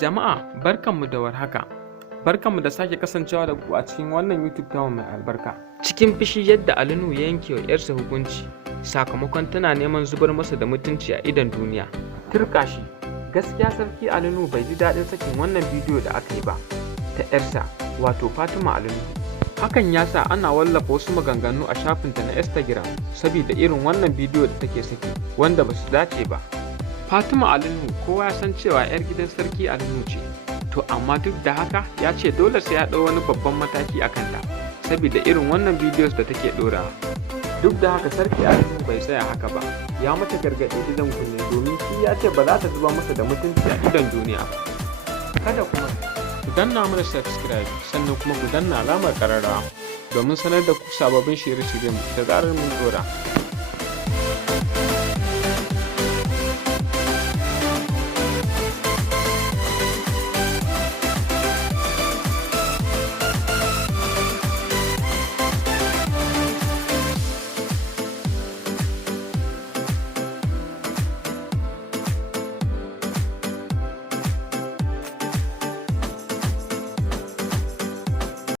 Jama'a barkanmu da warhaka. Barkanmu da sake kasancewa da ku a cikin wannan YouTube channel mai albarka. Cikin fishi Yadda Ali Nuhu ya yanke wa 'yarsa hukunci sakamakon tana neman zubar masa da mutunci a idon duniya. Turka shi, gaskiya Sarki Ali Nuhu bai ji daɗin sakin wannan bidiyo da aka yi ba ta 'yarsa wato Fatuma Ali Nuhu. Hakan ya sa ana wallafa wasu maganganu a shafinta na Instagram saboda irin wannan bidiyo da take saki wanda ba su dace ba. Fatuma Ali Nuhu kowa ya san cewa 'yar gidan Sarki Ali Nuhu ce, to amma duk da haka ya ce dole sai ya ɗau wani babban mataki a kanta saboda irin wannan bidiyos da take ɗorawa. Duk da haka Sarki Ali Nuhu bai tsaya haka ba, ya mata gargaɗi idan kunne domin shi ya ce ba za ta zuba masa da mutunci a idon duniya ba. Kada kuma ku danna mana subscribe sannan kuma ku danna alamar ƙararrawa domin sanar da ku sababbin shirye-shiryen da zarar mun ɗora.